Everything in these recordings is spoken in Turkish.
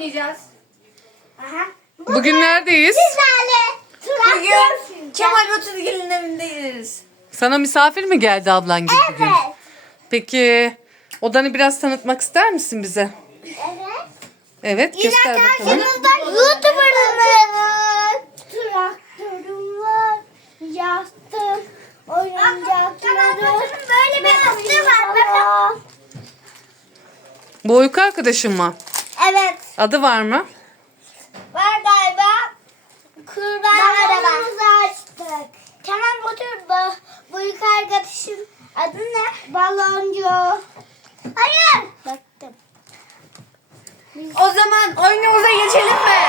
oynayacağız. Aha. Bugün neredeyiz? Sizlerle Bugün Kemal Batıgil'in evindeyiz. Sana misafir mi geldi ablan gibi bugün? Evet. Peki odanı biraz tanıtmak ister misin bize? Evet. Evet göster bakalım. Karşınızda YouTuber'ım var. Traktörüm var. Yastım. Oyuncaklarım. böyle bir yastığı var. Bakın. Bu uyku arkadaşın mı? Evet. Adı var mı? Var galiba. Kurban arabamızı açtık. Tamam otur. Bu, bu yukarı arkadaşım adı ne? Baloncu. Hayır. Baktım. O zaman oyunumuza geçelim mi?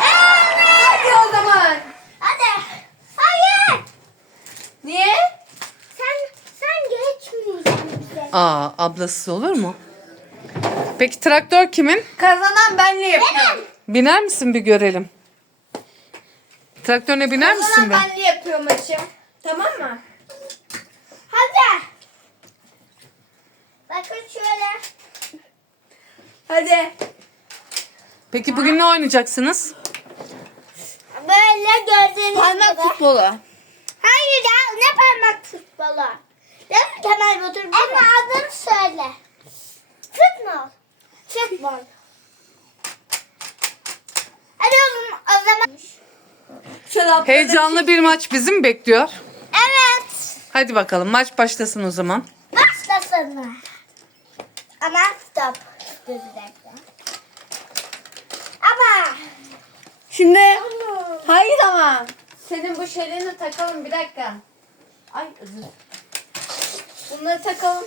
Hadi o zaman. Hadi. Hayır. Niye? Sen sen geçmeyeceksin bize. Aa ablasız olur mu? Peki traktör kimin? Kazanan benle yapıyor. Biner misin bir görelim. Traktörüne biner misin Kazanan be? benle yapıyor maçım. Tamam mı? Hadi. Bakın şöyle. Hadi. Peki bugün ne oynayacaksınız? Böyle gördüğünüz Parmak gibi. futbolu. Hayır ya ne parmak futbolu? Değil mi Kemal Batur? Ama adını söyle. Futbol. Futbol. Hadi oğlum o zaman. Şarap. Heyecanlı bir maç bizi mi bekliyor? Evet. Hadi bakalım maç başlasın o zaman. Başlasın. Ama stop. Dur bir dakika. Ama. Şimdi hayır ama senin bu şeylerini takalım bir dakika. Ay özür. Bunları takalım.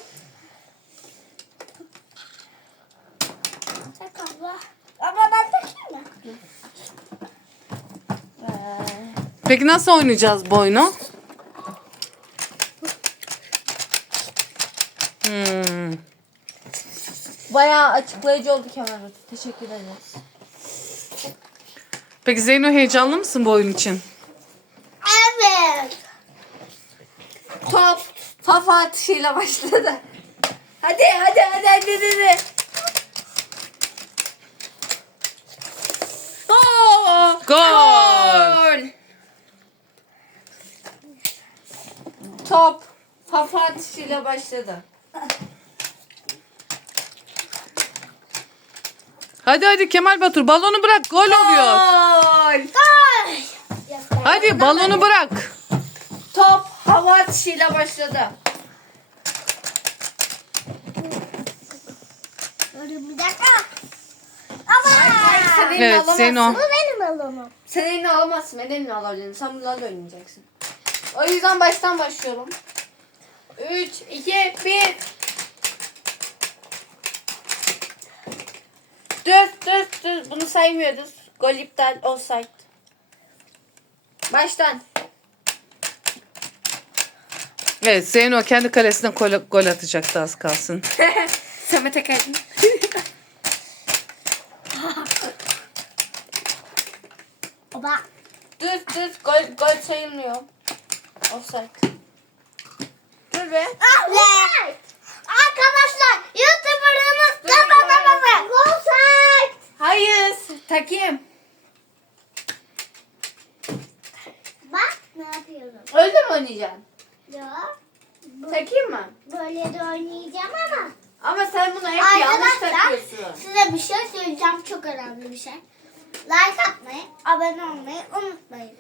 Ben takayım mı? Peki nasıl oynayacağız bu oyunu? Hmm. Bayağı açıklayıcı oldu Kemal Bey. Teşekkür ederiz. Peki Zeyno heyecanlı mısın bu oyun için? Evet. Top kafa atışıyla başladı. Hadi hadi hadi hadi hadi. Gol! Gol! Top kafa atışıyla başladı. Hadi hadi Kemal Batur balonu bırak gol oluyor. Gol! Gol. Hadi balonu bırak. Top hava atışıyla başladı. Bir dakika. Ama. Sen elini Evet alamazsın. Zeyno. Bu benim balonum. Sen elini alamazsın. Ben elini alabilirim. Sen bunlarla oynayacaksın. O yüzden baştan başlıyorum. 3, 2, 1. Dur dur dur. Bunu saymıyoruz. Gol iptal. Offside. Baştan. Evet Zeyno kendi kalesine gol, gol atacaktı az kalsın. Samet'e kaydın. Baba. Dur. Gol, gol sayılmıyor. Offside. Dur be. Evet. Arkadaşlar YouTuber'ımız kazanamadı. Offside. Hayır. Takayım. Bak ne yapıyorum. Öyle mi oynayacaksın? Ya. Takayım mı? Böyle de oynayacağım ama. Ama sen bunu hep yanlış Arkadaşlar takıyorsun. size bir şey söyleyeceğim. Çok önemli bir şey. Like atmayı, abone olmayı unutmayın.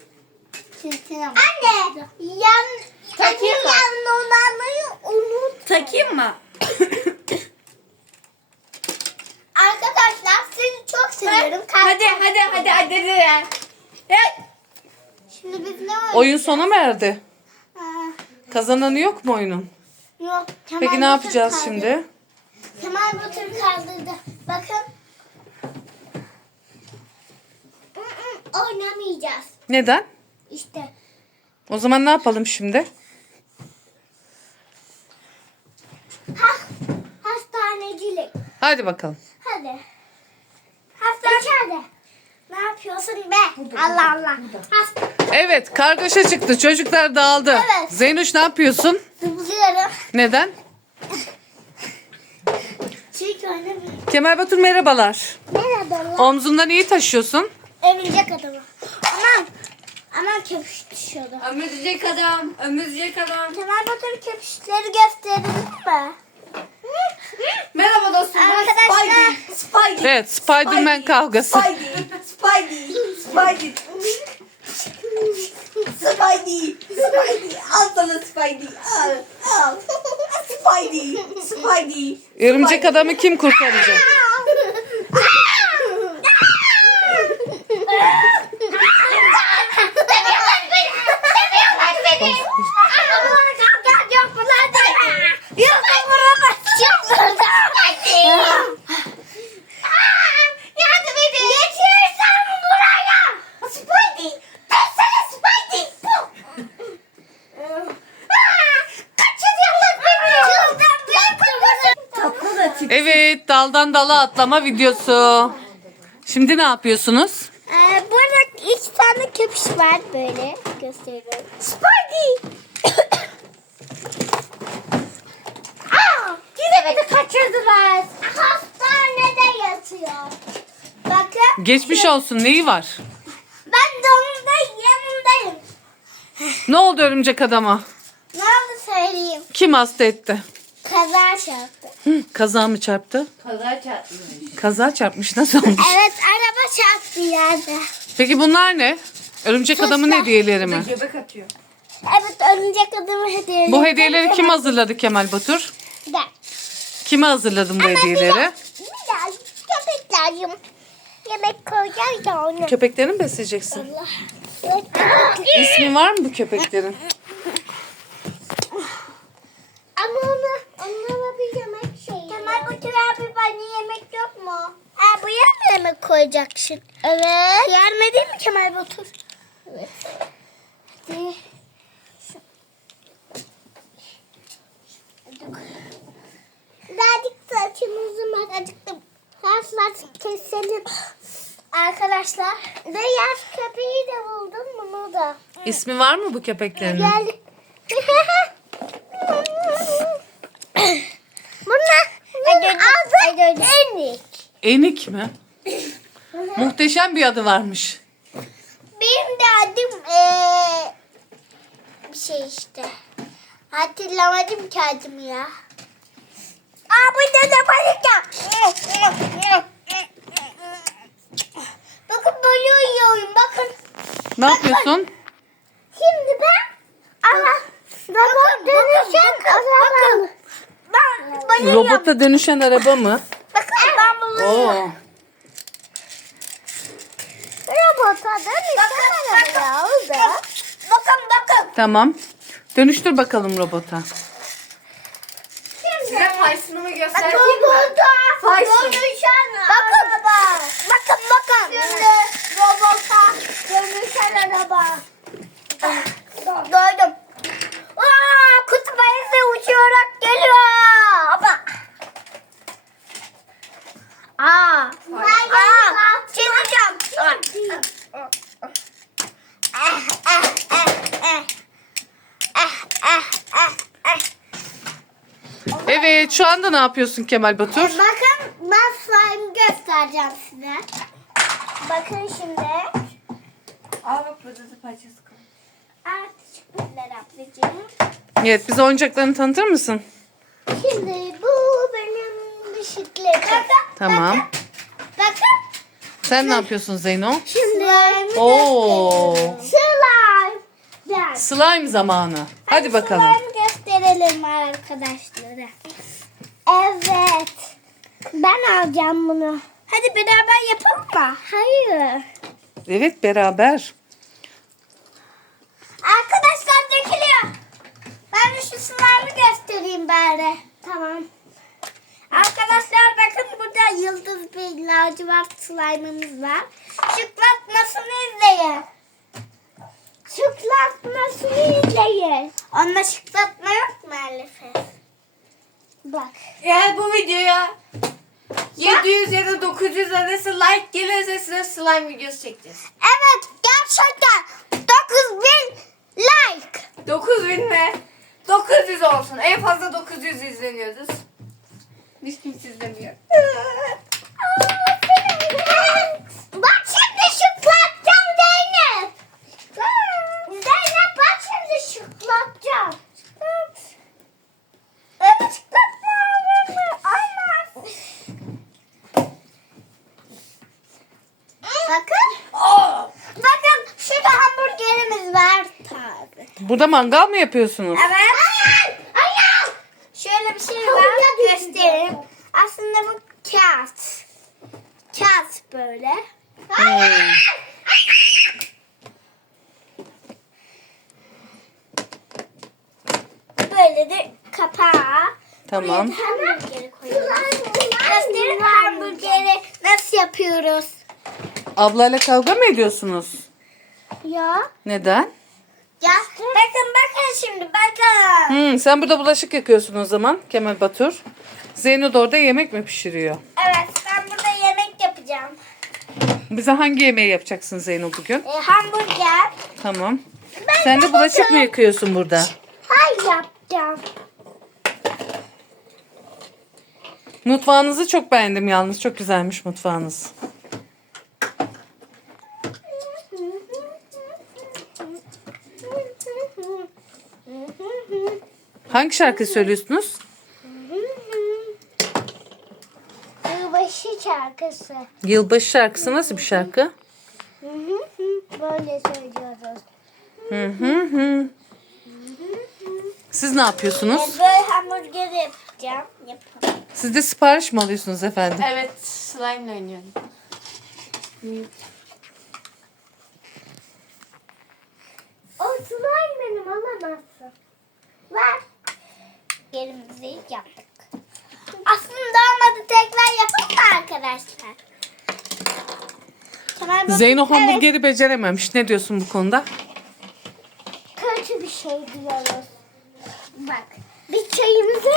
Anne, yan, Takayım mı? yanılmayı unut. Takayım mı? Arkadaşlar sizi çok seviyorum. hadi hadi hadi hadi hadi. Evet. Şimdi biz ne oynuyoruz? Oyun sona mı erdi? Ha, Kazananı yok mu oyunun? yok. Kemal Peki ne Batur yapacağız kaldırdı. şimdi? Kemal Batur kaldırdı. Bakın. Oynamayacağız. Neden? İşte. O zaman ne yapalım şimdi? Ha, hastanecilik. Hadi bakalım. Hadi. Hastane. Ne yapıyorsun be? Allah Allah. Hasta. Evet kargaşa çıktı çocuklar dağıldı. Evet. Zeynuş ne yapıyorsun? Zıplıyorum. Neden? Çünkü oynamıyor. Kemal Batur merhabalar. Merhabalar. Omzundan iyi taşıyorsun. Örümcek adamı. Aman. Aman köpüş düşüyordu. Ömürecek adam. Ömürecek adam. Kemal Batur köpüşleri gösterelim mi? Merhaba dostum. Ben Arkadaşlar. Spidey. Spidey. Evet Spiderman Spidey. kavgası. Spidey. Spidey. Spidey. Spidey. Spidey. Al sana Spidey. Al. Al. Spidey. Spidey. Örümcek adamı kim kurtaracak? Yardım edin. Geçirirsen buraya. Spidey. Ben sana Spidey. Kaçırıyorlar beni. Şuradan bırakın. Tatlı da tip. Evet daldan dala atlama videosu. Şimdi ne yapıyorsunuz? Ee, burada iki tane köpüş var böyle gösteriyorum. Spidey! Aa, yine beni kaçırdılar. Hastanede yatıyor. Bakın. Geçmiş olsun neyi var? Ben de onun da yanındayım. Ne oldu örümcek adama? Ne oldu söyleyeyim. Kim hasta etti? Kaza çarptı. Hı, kaza mı çarptı? Kaza çarpmış. Kaza çarpmış nasıl olmuş? Evet araba çarptı yerde. Peki bunlar ne? Örümcek adamın hediyeleri mi? Göbek atıyor. Evet örümcek adamı hediye. Bu hediyeleri kim hazırladı Kemal Batur? Ben. Kime hazırladın bu hediyeleri? Biraz köpeklerim. Yemek koyacağız da onu. Köpekleri mi besleyeceksin? Allah. Köpek. İsmi var mı bu köpeklerin? Yer mi koyacaksın? Evet. Yer mi değil mi Kemal Batur? Evet. Hadi. Birazcık saçımızı birazcık da harfler keselim. Arkadaşlar. Beyaz köpeği de buldum bunu da. İsmi var mı bu köpeklerin? Geldik. Bunlar bunun adı Enik. Enik mi? Muhteşem bir adı varmış. Benim de adım eee, bir şey işte. Hatırlamadım ki adımı ya. Aa burada da balık. Bakın böyle uyuyorum bakın. Ne yapıyorsun? Şimdi ben ama robot dönüşen araba. Ben Robota dönüşen araba mı? Bakın ben bunu Oo. Robota dönüşen araba oldu. Bakın bakın. Tamam. Dönüştür bakalım robota. Size Tyson'umu göstereyim Bakın mi? burada Tyson. dönüşen bakın. araba. Bakın bakın. Şimdi robota dönüşen araba. Gördüm. Aa, kutup ayısı uçarak geliyor. Ama. Aa. Aa. Çizeceğim. Evet şu anda ne yapıyorsun Kemal Batur? Bakın ben slime göstereceğim size. Bakın şimdi. Al bak burada da parçası kaldı. Artık küçükler ablacığım. Evet bize oyuncaklarını tanıtır mısın? Şimdi bu benim bisikletim. Tamam. Bakın. bakın. Sen ne yapıyorsun Zeyno? Şimdi. Oo. Slime. Ben. Slime zamanı. Hadi bakalım. Slime gösterelim arkadaşlara. Evet. Ben alacağım bunu. Hadi beraber yapalım mı? Hayır. Evet beraber. Arkadaşlar dökülüyor. Ben de şu slime'ı göstereyim bari. Tamam. Arkadaşlar bakın burada yıldız bir lacivert slime'ımız var. Şıklatmasını izleyin. Şıklatmasını izleyin. Onda şıklatma yok mu Elif'e? Bak. Eğer bu videoya 700 ya da 900 arası like gelirse size slime videosu çekeceğiz. Evet gerçekten 9000 like. 9000 mi? 900 olsun. En fazla 900 izleniyoruz. Hiç kimse izlemiyor. Bak şimdi şıklatacağım Zeynep. Zeynep bak şimdi şıklatacağım. Evet şıklatma? Olmaz. Bakın. Bakın şurada hamburgerimiz var tabi. Burada mangal mı yapıyorsunuz? Evet. Ayağım. Şöyle bir şey var. Göstereyim. Aslında bu kağıt. Kağıt böyle. Hmm. Böyle de kapağı. Tamam. Gösterin hamburgeri nasıl yapıyoruz. Ablayla kavga mı ediyorsunuz? Ya. Neden? Ya bakın bakın şimdi bakın. Hmm, sen burada bulaşık yıkıyorsun o zaman Kemal Batur. Zeyno da orada yemek mi pişiriyor? Evet ben burada yemek yapacağım. Bize hangi yemeği yapacaksın Zeyno bugün? E, hamburger. Tamam. Sen de bulaşık mı yıkıyorsun burada? Hay yapacağım. Mutfağınızı çok beğendim yalnız. Çok güzelmiş mutfağınız. Hangi şarkı söylüyorsunuz? Yılbaşı şarkısı. Yılbaşı şarkısı nasıl bir şarkı? Böyle söylüyoruz. Hı hı hı. Siz ne yapıyorsunuz? E, böyle hamburger yapacağım. Yapalım. Siz de sipariş mi alıyorsunuz efendim? Evet slime oynuyorum. O slime benim alamazsın. Ver. Yerimizi yaptık. Aslında olmadı tekrar yapalım mı arkadaşlar? Kemal Zeyno Evet, hamburgeri becerememiş. Ne diyorsun bu konuda? kötü bir şey diyoruz. Bak bir çayımızı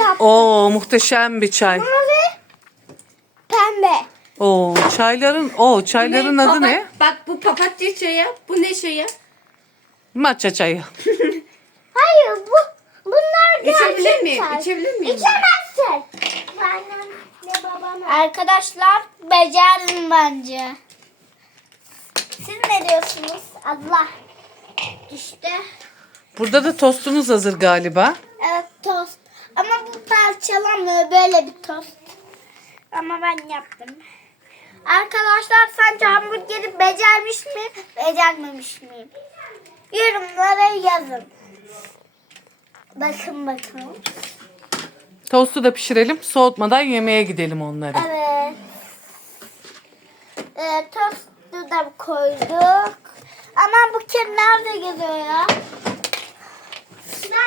yaptık. Oo muhteşem bir çay. Mavi, pembe. Oo çayların o çayların adı ne? Bak bu papatya çayı. Bu ne çayı? Matcha çayı. Hayır bu bunlar İçebilir gerçek miyim? çay. İçebilir miyim? İçemezsin. Annem ne babam. Arkadaşlar becerin bence. Siz ne diyorsunuz? Allah. İşte. Burada da tostunuz hazır galiba. Evet tost. Ama bu parçalanmıyor böyle bir tost. Ama ben yaptım. Arkadaşlar sence hamburgeri becermiş mi? Becermemiş miyim? Yorumlara yazın. Bakın bakın. Tostu da pişirelim. Soğutmadan yemeğe gidelim onları. Evet. Ee, tostu da koyduk. Ama bu kedi nerede geziyor ya?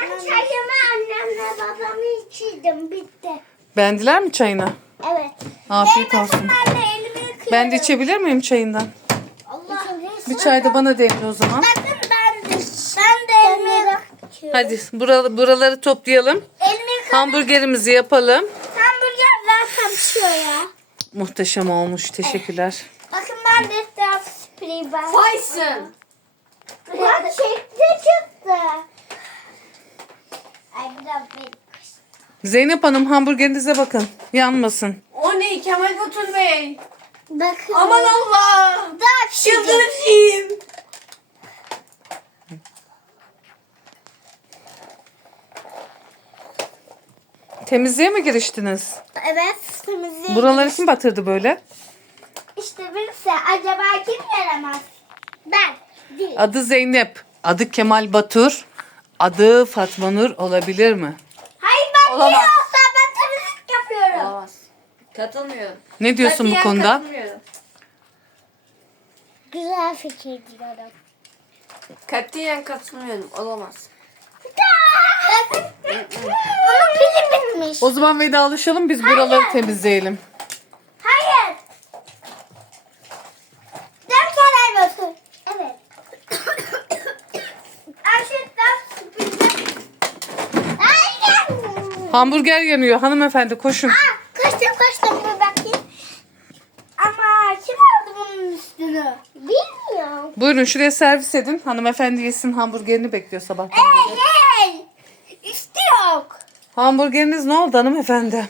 Ben çayımı annemle babamı içirdim. Bitti. Beğendiler mi çayını? Evet. Afiyet olsun. Ben de elimi yıkıyorum. Ben de içebilir miyim çayından? Allah. Bir çay da bana demle o zaman. Bakın ben de. Ben de elimi yıkıyorum. Hadi buraları, buraları toplayalım. Elimi yıkıyorum. Hamburgerimizi yapalım. Hamburger zaten pişiyor ya. Muhteşem olmuş. Teşekkürler. Bakın ben de etraf spreyi ben. Faysın. Bak şekli çıktı. Ay biraz benim. Zeynep Hanım hamburgerinize bakın. Yanmasın. O ne Kemal Batur Bey? Bakın. Aman Allah. Daha. Çıldıracağım. Temizliğe mi giriştiniz? Evet temizliğe. Buraları kim batırdı böyle? İşte birisi acaba kim yaramaz? Ben. Değil. Adı Zeynep. Adı Kemal Batur. Adı Fatma Nur olabilir mi? Hayır ben Olamaz. değil olsa ben temizlik yapıyorum. Olamaz. Katılmıyorum. Ne diyorsun bu Katiyen konuda? katılmıyorum. Güzel fikir diyorum. Katiyen katılmıyorum. Olamaz. Bunun pili bitmiş. O zaman vedalaşalım biz buraları temizleyelim. Hamburger yanıyor hanımefendi koşun. Aa, kaçtım kaçtım bir bakayım. Ama kim aldı bunun üstünü? Bilmiyorum. Buyurun şuraya servis edin. Hanımefendi yesin hamburgerini bekliyor sabahtan Hey beri. hey. Üstü yok. Hamburgeriniz ne oldu hanımefendi?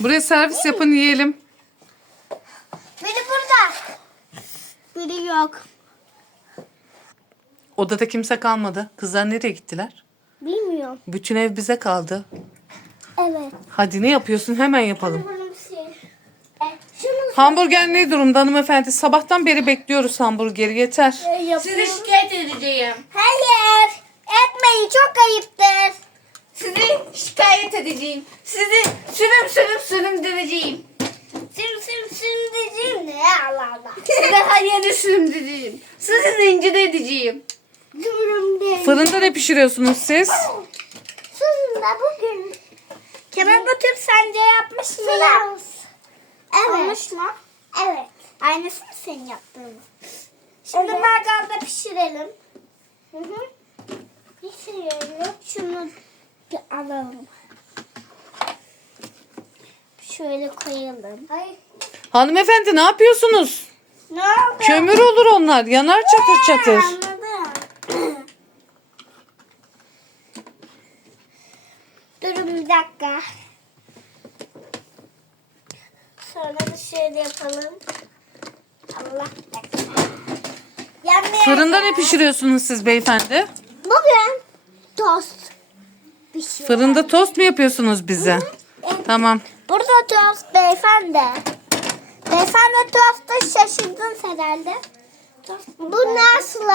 Buraya servis yapın yiyelim. Biri burada. Biri yok. Odada kimse kalmadı. Kızlar nereye gittiler? Bilmiyorum. Bütün ev bize kaldı. Evet. Hadi ne yapıyorsun? Hemen yapalım. Sil. E, Hamburger ne durumda hanımefendi? Sabahtan beri bekliyoruz hamburgeri. Yeter. Sizi şikayet edeceğim. Hayır. Etmeyin çok ayıptır. Sizi şikayet edeceğim. Sizi sürüm sürüm sürümdüreceğim. Sürüm sürüm sürüm diyeceğim ne Allah Allah. Sizi her yere sürümdüreceğim. Sizi zincir edeceğim. Değil. Fırında ne pişiriyorsunuz siz? De bugün. Kemal Batur sence yapmış mı? Evet. Olmuş mu? Evet. Aynısı mı senin yaptığın? Şimdi mangalda pişirelim. Hı hı. Pişirelim. Şunu bir alalım. Şöyle koyalım. Ay. Hanımefendi ne yapıyorsunuz? Ne oldu? Kömür olur onlar. Yanar çatır çatır. Durun bir dakika. Sonra da şöyle yapalım. Allah dakika. Yanmıyor. Fırında ne pişiriyorsunuz siz beyefendi? Bugün tost pişiyor. Fırında tost mu yapıyorsunuz bize? Tamam. Burada tost beyefendi. Beyefendi tosta şaşırdın herhalde. Bu nasıl?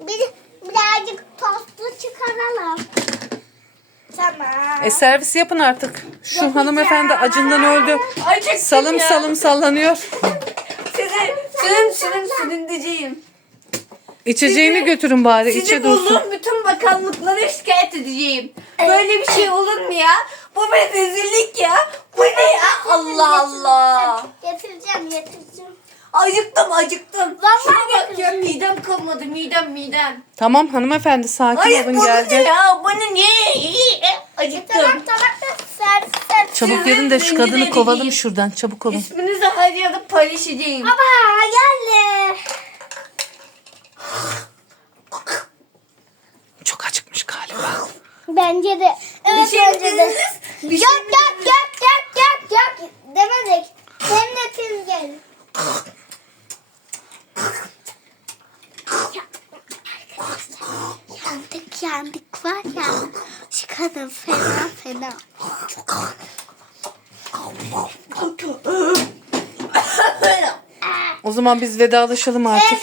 Bir, birazcık tostu çıkaralım. E servis yapın artık. Şu hanımefendi acından öldü. Acıktım Salım ya. salım sallanıyor. Sizi sürüm sürüm sürümdüreceğim. İçeceğini götürün bari. Sizi içe dursun. bulduğum bütün bakanlıkları şikayet edeceğim. Böyle bir şey olur mu ya? Bu bir rezillik ya. Bu ne ya? Allah Allah. Getireceğim, getireceğim. Acıktım acıktım. Vallahi Şuna bak ya midem kalmadı midem midem. Tamam hanımefendi sakin Hayır olun bu ne geldi. ya? Bu ne? Niye? Acıktım. Tamam, tamam da servis servis. Çabuk verin de şu kadını edeceğim. kovalım şuradan. Çabuk olun. İsminizi her yerde paylaşacağım. Baba geldi. Çok acıkmış galiba. Bence de. Evet Bir şey bence de. dediniz? Bir şey Yok yok yok yok yok yok demedik. Cennetin gel. Yandık yandık var ya. Kadın fena fena. O zaman biz vedalaşalım artık.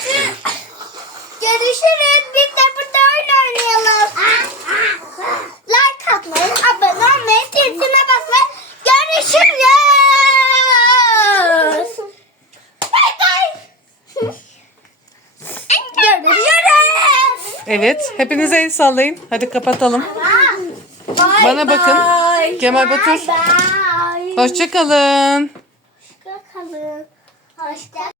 Görüşürüz. Biz de burada oyun oynayalım. Like atmayı, abone olmayı, zilzile basmayı. Görüşürüz. Bye bye. Görüşürüz. Evet. Hepinize el sallayın. Hadi kapatalım. Bye Bana bakın. Bye. Kemal Batur. Bye. Hoşçakalın. Hoşça kalın. Hoşça